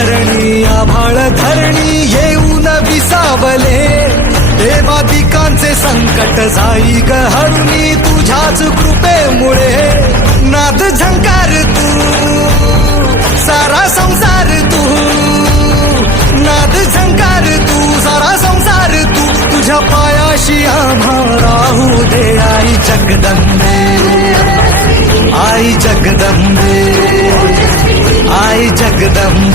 चरणी आभाळ धरणी येऊन विसावले, देवादिकांचे संकट जाई ग हरुणी तुझ्याच कृपेमुळे. नाद झंकार तू सारा संसार तू, नाद झंकार तू सारा संसार तू, तुझ्या पायाशी आम्हा राहू दे आई जगदंबे, आई जगदंबे, आई जगदंबे.